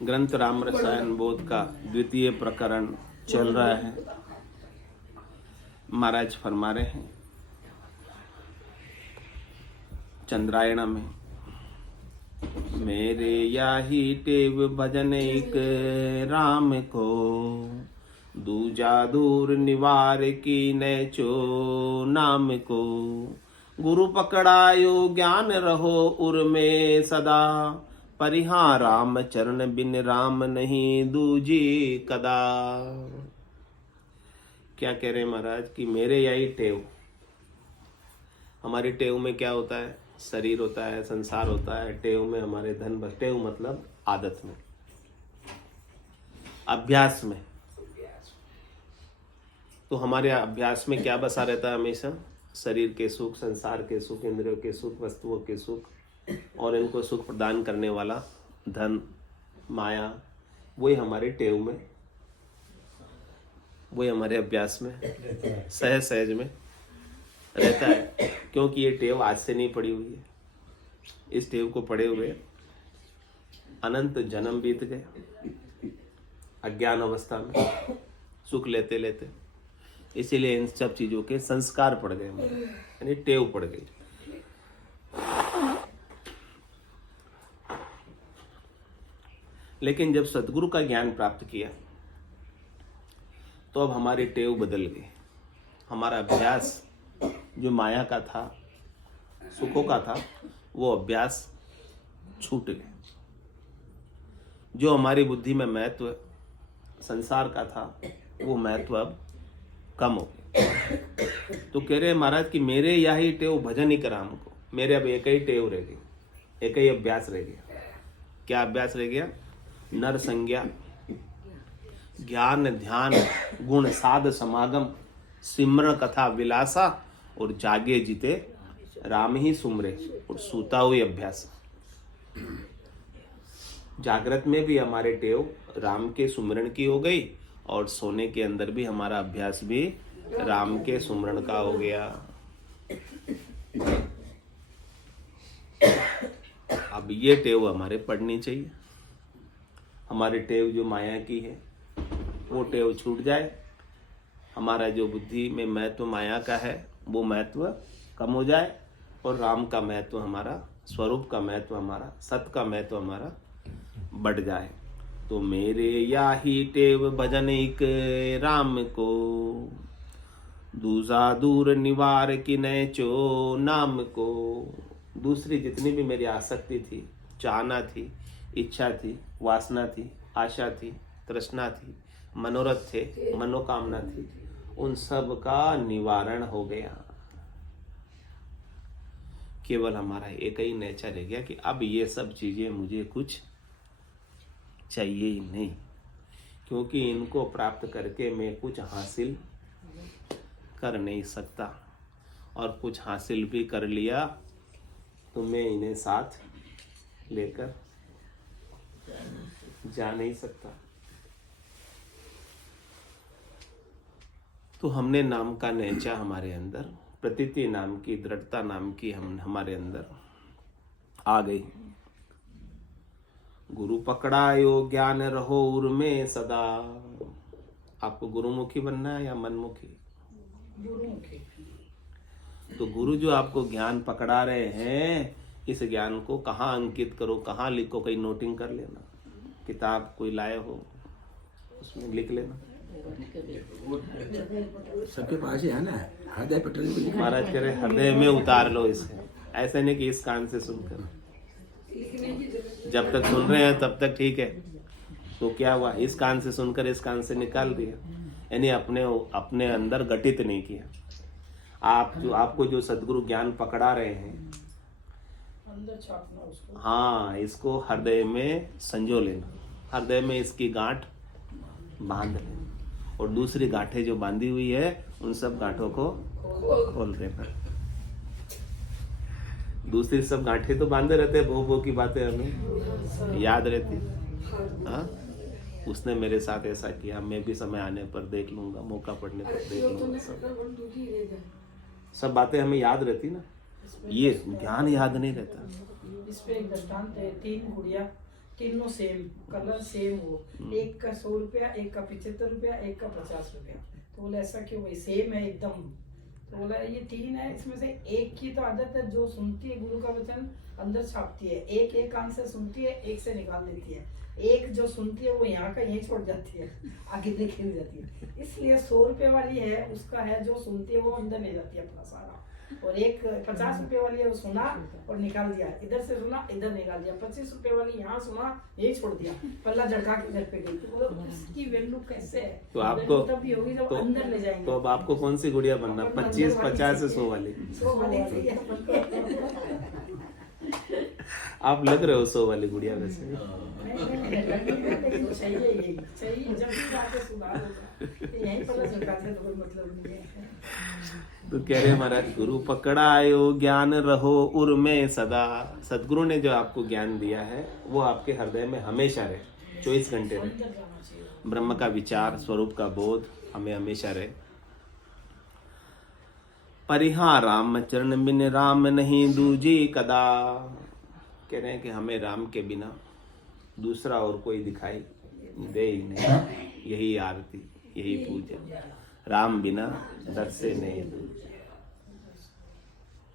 ग्रंथ राम रसायन बोध का द्वितीय प्रकरण चल रहा है। महाराज फरमा रहे हैं चंद्रायण में, मेरे याही टेव भजन एक राम को, दूजा दूर निवार की नैचो नाम को। गुरु पकड़ायो ज्ञान रहो उर में सदा, परिहां राम चरण बिन राम नहीं दूजी कदा। क्या कह रहे हैं महाराज कि मेरे यही टेव, हमारी टेव में क्या होता है? शरीर होता है, संसार होता है। टेव में हमारे धन, टेव मतलब आदत में, अभ्यास में। तो हमारे अभ्यास में क्या बसा रहता है हमेशा? शरीर के सुख, संसार के सुख, इंद्रियों के सुख, वस्तुओं के सुख और इनको सुख प्रदान करने वाला धन, माया, वही हमारे टेव में, वही हमारे अभ्यास में सहज सहज में रहता है। क्योंकि ये टेव आज से नहीं पड़ी हुई है। इस टेव को पड़े हुए अनंत जन्म बीत गए अज्ञान अवस्था में सुख लेते लेते। इसीलिए इन सब चीजों के संस्कार पड़ गए, यानी टेव पड़ गई। लेकिन जब सद्गुरु का ज्ञान प्राप्त किया तो अब हमारी टेव बदल गई। हमारा अभ्यास जो माया का था, सुखों का था, वो अभ्यास छूट गए। जो हमारी बुद्धि में महत्व संसार का था, वो महत्व अब कम हो गया। तो कह रहे महाराज कि मेरे यही टेव भजन ही करा हमको। मेरे अब एक ही टेव रह गई, एक ही अभ्यास रह गया। क्या अभ्यास रह गया? नर संज्ञा, ज्ञान ध्यान गुण साध समागम, सिमरण कथा विलासा और जागे जीते राम ही सुमरे और सूता हुई अभ्यास। जागृत में भी हमारे टेव राम के सुमरण की हो गई और सोने के अंदर भी हमारा अभ्यास भी राम के सुमरण का हो गया। अब ये टेव हमारे पढ़नी चाहिए। हमारी टेव जो माया की है वो टेव छूट जाए। हमारा जो बुद्धि में महत्व माया का है वो महत्व कम हो जाए और राम का महत्व, हमारा स्वरूप का महत्व, हमारा सत का महत्व हमारा बढ़ जाए। तो मेरे याही टेव भजन एक राम को, दूजा दूर निवार की नैचो नाम को। दूसरी जितनी भी मेरी आसक्ति थी, चाहना थी, इच्छा थी, वासना थी, आशा थी, तृष्णा थी, मनोरथ थे, मनोकामना थी, उन सब का निवारण हो गया। केवल हमारा एक ही नेचर रह गया कि अब ये सब चीजें मुझे कुछ चाहिए ही नहीं, क्योंकि इनको प्राप्त करके मैं कुछ हासिल कर नहीं सकता, और कुछ हासिल भी कर लिया तो मैं इन्हें साथ लेकर जा नहीं सकता। तो हमने नाम का नेचा हमारे अंदर, प्रतीति नाम की, दृढ़ता नाम की हमारे अंदर आ गई। गुरु पकड़ायो ज्ञान रहो उर में सदा। आपको गुरुमुखी बनना है या मनमुखी? गुरुमुखी। तो गुरु जो आपको ज्ञान पकड़ा रहे हैं, इस ज्ञान को कहाँ अंकित करो, कहाँ लिखो, कहीं नोटिंग कर लेना। किताब कोई लाए हो उसमें लिख लेना। सबके पास ही है ना, हृदय पटल। महाराज कह रहे हृदय में उतार लो इसे। ऐसे नहीं कि इस कान से सुनकर, जब तक सुन रहे हैं तब तक ठीक है। तो क्या हुआ? इस कान से सुनकर इस कान से निकाल दिया, यानी अपने अंदर घटित नहीं किया। आपको जो सद्गुरु ज्ञान पकड़ा रहे हैं, हाँ, इसको हृदय में संजो लेना, हृदय में इसकी गांठ बांध लेना, और दूसरी गांठें जो बांधी हुई है उन सब गांठों को खोल देना। दूसरी सब गांठें तो बांधे रहते हैं, भो की बातें हमें याद रहती। हाँ, उसने मेरे साथ ऐसा किया, मैं भी समय आने पर देख लूंगा, मौका पड़ने पर देख लूंगा। सब बातें हमें याद रहती ना। ये ज्ञान याद नहीं रहता। इस पे एक दृष्टांत है, 3 गुड़िया, तीनों सेम कलर सेम हो, एक का 100 रुपया, एक का 75 रुपया, एक का 50 रुपया। तो बोला ऐसा क्यों भाई, सेम है एकदम। तो बोला ये 3 है, इसमें से एक की तो आदत है जो सुनती है गुरु का वचन अंदर छापती है, एक कान से सुनती है, एक से निकाल देती है। एक जो सुनती है वो यहाँ का यहीं छोड़ जाती है, आगे देखे नहीं जाती है। इसलिए 100 रुपये वाली है, उसका है जो सुनती है वो अंदर ले जाती है अपना सारा। और एक 50 रुपये वाली है, वो सुना और निकाल दिया, इधर से सुना इधर निकाल दिया। 25 रुपये वाली यहाँ सुना यही छोड़ दिया, पल्ला झटका के घर पे गई। तो बोलो इसकी वैल्यू कैसे है? तो आपको तभी होगी जब अंदर ले जाएंगे। तो अब आपको कौन सी गुड़िया बनना, 25, 50 से 100 वाली? 100 वाली चाहिए। आप लग रहे हो 100 वाली गुड़िया वैसे। चाहिए यही, चाहिए जब भी जाके सुधार होगा यहीं पल्ला झटकाते तो कोई मतलब नहीं है। तो कह रहे महाराज, गुरु पकड़ायो ज्ञान रहो उर में सदा। सदगुरु ने जो आपको ज्ञान दिया है वो आपके हृदय में हमेशा रहे, 24 घंटे रहे। अंदर जाना चाहिए। ब्रह्म का विचार, स्वरूप का बोध हमें हमेशा रहे। परिहार राम चरण बिन राम नहीं दूजी कदा। कह रहे हैं कि हमें राम के बिना दूसरा और कोई दिखाई दे ही नहीं। यही आरती, यही पूजा, राम बिना दर से नहीं दूजा।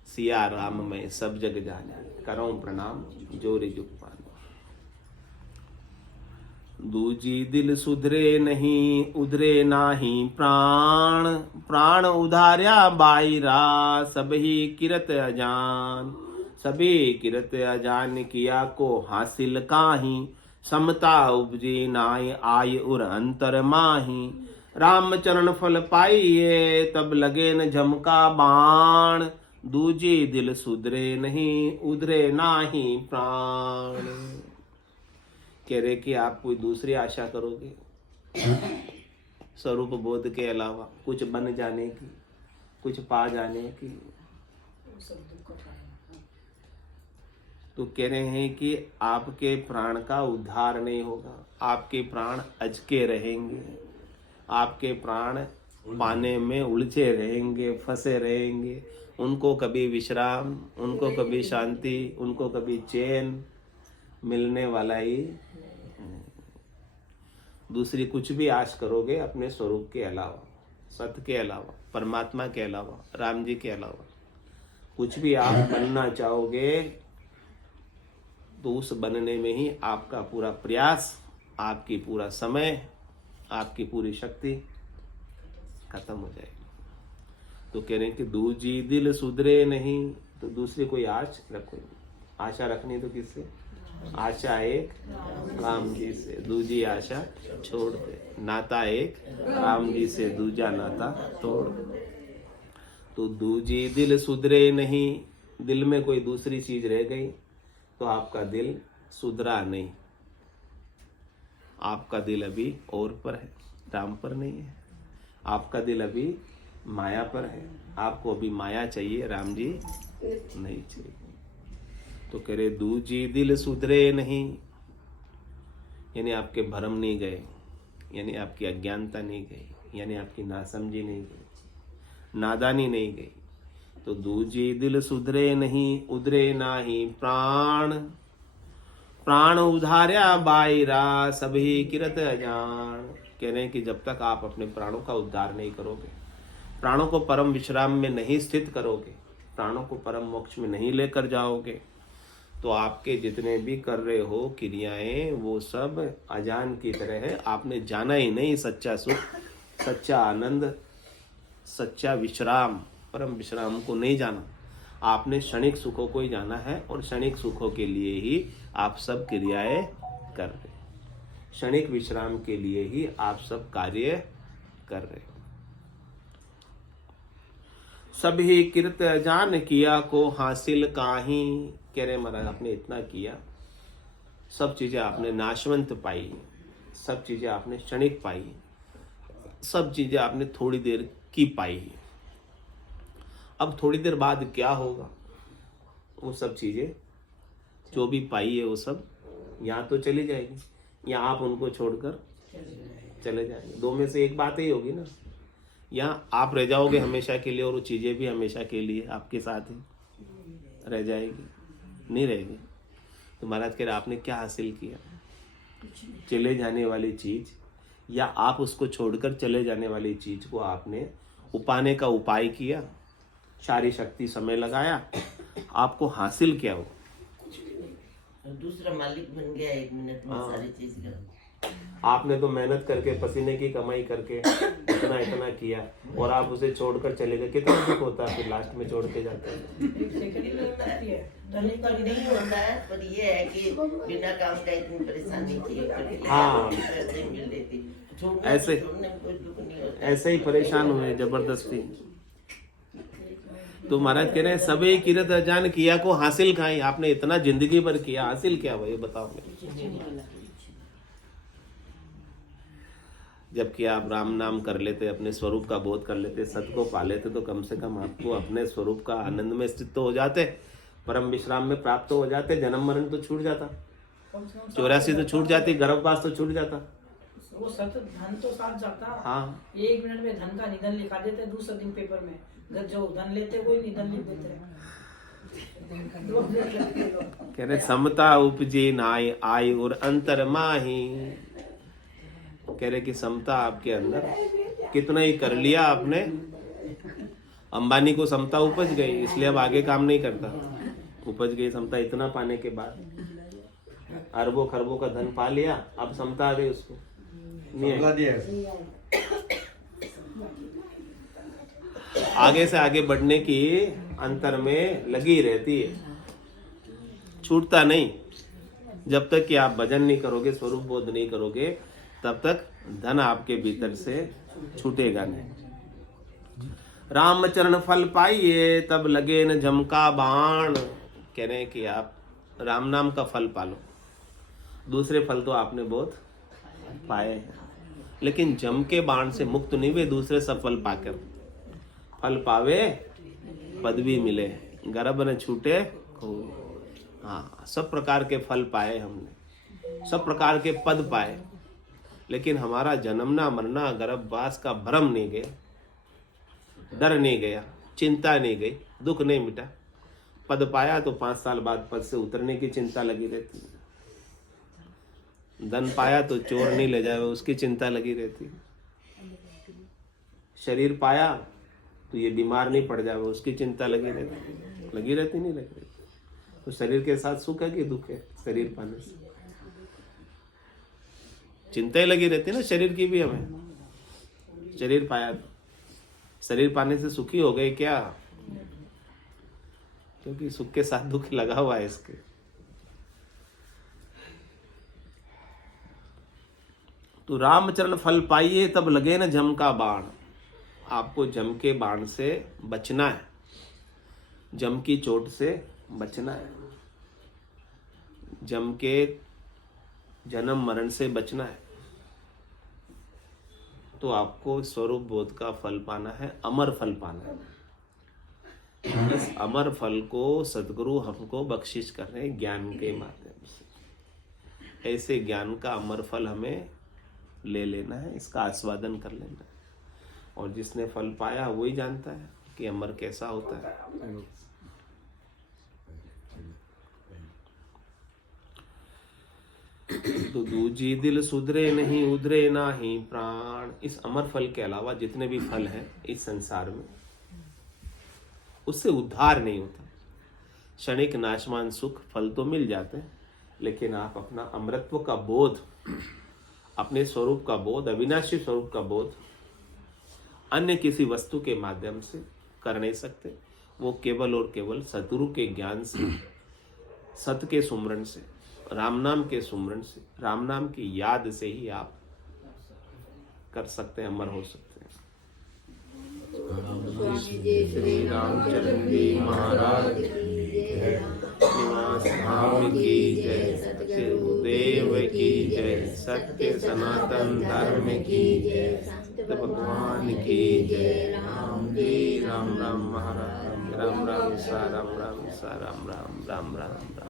सिया राम में सब जग जाने, करो प्रणाम जोरी जुग पाने। दूजी दिल सुधरे नहीं उधरे नाही प्राण, प्राण उधार्या बाईरा सबही किरत अजान। सभी किरत अजान किया को हासिल काहि, समता उपजी नाय आय उर अंतर माही। राम चरण फल पाइए तब लगे न झमका बाण, दूजी दिल सुधरे नहीं उधरे नाही प्राण। कह रहे कि आप कोई दूसरी आशा करोगे स्वरूप बोध के अलावा, कुछ बन जाने की, कुछ पा जाने की, सब दुख उठाए। तो कह रहे हैं कि आपके प्राण का उद्धार नहीं होगा, आपके प्राण अजके रहेंगे, आपके प्राण पाने में उलझे रहेंगे, फंसे रहेंगे। उनको कभी विश्राम, उनको कभी शांति, उनको कभी चैन मिलने वाला ही। दूसरी कुछ भी आश करोगे अपने स्वरूप के अलावा, सत्य के अलावा, परमात्मा के अलावा, राम जी के अलावा, कुछ भी आप बनना चाहोगे तो उस बनने में ही आपका पूरा प्रयास, आपकी पूरा समय, आपकी पूरी शक्ति खत्म हो जाएगी। तो कह रहे हैं कि दूजी दिल सुधरे नहीं, तो दूसरी कोई आश रखो। आशा रखनी तो किससे? आशा एक राम जी से, दूजी आशा छोड़ दे। नाता एक राम जी से, दूजा नाता तोड़ दे। तो दूजी दिल सुधरे नहीं, दिल में कोई दूसरी चीज रह गई तो आपका दिल सुधरा नहीं। आपका दिल अभी और पर है, राम पर नहीं है। आपका दिल अभी माया पर है, आपको अभी माया चाहिए, राम जी नहीं चाहिए। तो कह रहे दूजी दिल सुधरे नहीं, यानी आपके भरम नहीं गए, यानी आपकी अज्ञानता नहीं गई, यानी आपकी नासमझी नहीं गई, नादानी नहीं गई। तो दूजी दिल सुधरे नहीं उधरे नाही प्राण, प्राण उधार्या बाईरा सभी किरत अजान। कह रहे हैं कि जब तक आप अपने प्राणों का उद्धार नहीं करोगे, प्राणों को परम विश्राम में नहीं स्थित करोगे, प्राणों को परम मोक्ष में नहीं लेकर जाओगे, तो आपके जितने भी कर रहे हो क्रियाएं वो सब अजान की तरह है। आपने जाना ही नहीं सच्चा सुख, सच्चा आनंद, सच्चा विश्राम, परम विश्राम को नहीं जाना। आपने क्षणिक सुखों को ही जाना है और क्षणिक सुखों के लिए ही आप सब क्रियाएं कर रहे, क्षणिक विश्राम के लिए ही आप सब कार्य कर रहे। सभी कृत जान किया को हासिल काहि। कह रहे महाराज आपने इतना किया, सब चीजें आपने नाशवंत पाई, सब चीजें आपने क्षणिक पाई, सब चीजें आपने थोड़ी देर की पाई। अब थोड़ी देर बाद क्या होगा? वो सब चीजें जो भी पाई है वो सब यहाँ तो चली जाएगी, या आप उनको छोड़कर चले जाएंगे। दो में से एक बात ही होगी ना, या आप रह जाओगे हमेशा के लिए और वो चीजें भी हमेशा के लिए आपके साथ हैं। रह जाएगी? नहीं रहेगी। तो महाराज कह रहे आपने क्या हासिल किया? चले जाने वाली चीज या आप उसको छोड़कर चले जाने वाली चीज को आपने उपाने का उपाय किया, सारी शक्ति समय लगाया, आपको हासिल क्या हो? दूसरा मालिक बन गया 1 मिनट में सारी चीज का। आपने तो मेहनत करके पसीने की कमाई करके इतना इतना किया और आप उसे छोड़कर चले गए, कितना दुख होता है फिर लास्ट में छोड़ के जाते हैं। एक सेकंड ही नहीं लगती है। धनी पर नहीं होता है, पर ये है कि बिना काम का इतनी परेशानी थी। हाँ। पैसे मिल देती, ऐसे छोड़ने में कोई दुख नहीं होता। ऐसे ही परेशान हुए जबरदस्ती। तो महाराज कह रहे हैं सबे किरत अजान किया को हासिल खाई। आपने इतना जिंदगी भर किया, हासिल क्या हुआ ये बताओ मेरे। जबकि आप राम नाम कर लेते, अपने स्वरूप का बोध कर लेते, सत्य को पा लेते, तो कम से कम आपको अपने स्वरूप का आनंद में स्थित तो हो जाते, परम विश्राम में प्राप्त तो हो जाते, जन्म मरण तो छूट जाता, 84 तो छूट जाती, गर्भवास तो छूट जाता। वो सत धन तो साथ जाता। हाँ 1 मिनट में धन का निधन लिखा देते, दूसरे दिन पेपर में जो धन लेते वही निधन लिख देते हैं। कह रहे समता उपजे नाय आय और अंतर माही। कह रहे कि समता आपके अंदर, कितना ही कर लिया आपने। अंबानी को समता उपज गई, इसलिए अब आगे काम नहीं करता। उपज गई समता, इतना पाने के बाद अरबों खरबों का धन पा लिया, अब समता आ गई उसको, नहीं आई। आगे से आगे बढ़ने की अंतर में लगी रहती है, छूटता नहीं। जब तक कि आप भजन नहीं करोगे, स्वरूप बोध नहीं करोगे, तब तक धन आपके भीतर से छूटेगा नहीं। रामचरण फल पाइए तब लगे न झमका बाण। कह रहे हैं कि आप राम नाम का फल पालो, दूसरे फल तो आपने बहुत पाए हैं, लेकिन जम के बाण से मुक्त नहीं हुए। दूसरे सब फल पाकर, फल पावे पदवी मिले, गर्भ न छूटे खूब। हाँ, सब प्रकार के फल पाए हमने, सब प्रकार के पद पाए, लेकिन हमारा जन्मना मरना गर्भवास का भ्रम नहीं गया, डर नहीं गया, चिंता नहीं गई, दुख नहीं मिटा। पद पाया तो 5 साल बाद पद से उतरने की चिंता लगी रहती है। धन पाया तो चोर नहीं ले जाए, उसकी चिंता लगी रहती है। शरीर पाया तो ये बीमार नहीं पड़ जाए, उसकी चिंता लगी रहती। लगी रहती नहीं लगी रहती? तो शरीर के साथ सुख है कि दुख है? शरीर पाने से चिंता ही लगी रहती है ना, शरीर की भी। हमें शरीर पाया, शरीर पाने से सुखी हो गए क्या? क्योंकि सुख के साथ दुख लगा हुआ है इसके। तो रामचरण फल पाइए तब लगे न जम का बाण। आपको जम के बाण से बचना है, जम की चोट से बचना है, जम के जन्म मरण से बचना है। तो आपको स्वरूप बोध का फल पाना है, अमर फल पाना है। इस अमर फल को सद्गुरु हमको बख्शिश कर रहे हैं ज्ञान के माध्यम से। ऐसे ज्ञान का अमर फल हमें ले लेना है, इसका आस्वादन कर लेना है। और जिसने फल पाया वही जानता है कि अमर कैसा होता है। तो दूजी दिल सुधरे नहीं उधरे नाही प्राण। इस अमर फल के अलावा जितने भी फल हैं इस संसार में, उससे उद्धार नहीं होता। क्षणिक नाशवान सुख फल तो मिल जाते हैं, लेकिन आप अपना अमरत्व का बोध, अपने स्वरूप का बोध, अविनाशी स्वरूप का बोध अन्य किसी वस्तु के माध्यम से कर नहीं सकते। वो केवल और केवल सद्गुरु के ज्ञान से, सत्य के सुमरण से, राम नाम के सुमरण से, राम नाम की याद से ही आप कर सकते हैं, अमर हो सकते हैं। श्री रामचंद्र जी महाराज निवास धाम की जय, सत्यदेव की जय, सत्य सनातन धर्म की जय, सत्य भगवान की जय। राम जी राम राम महाराज, राम राम सा राम राम सा राम राम राम राम।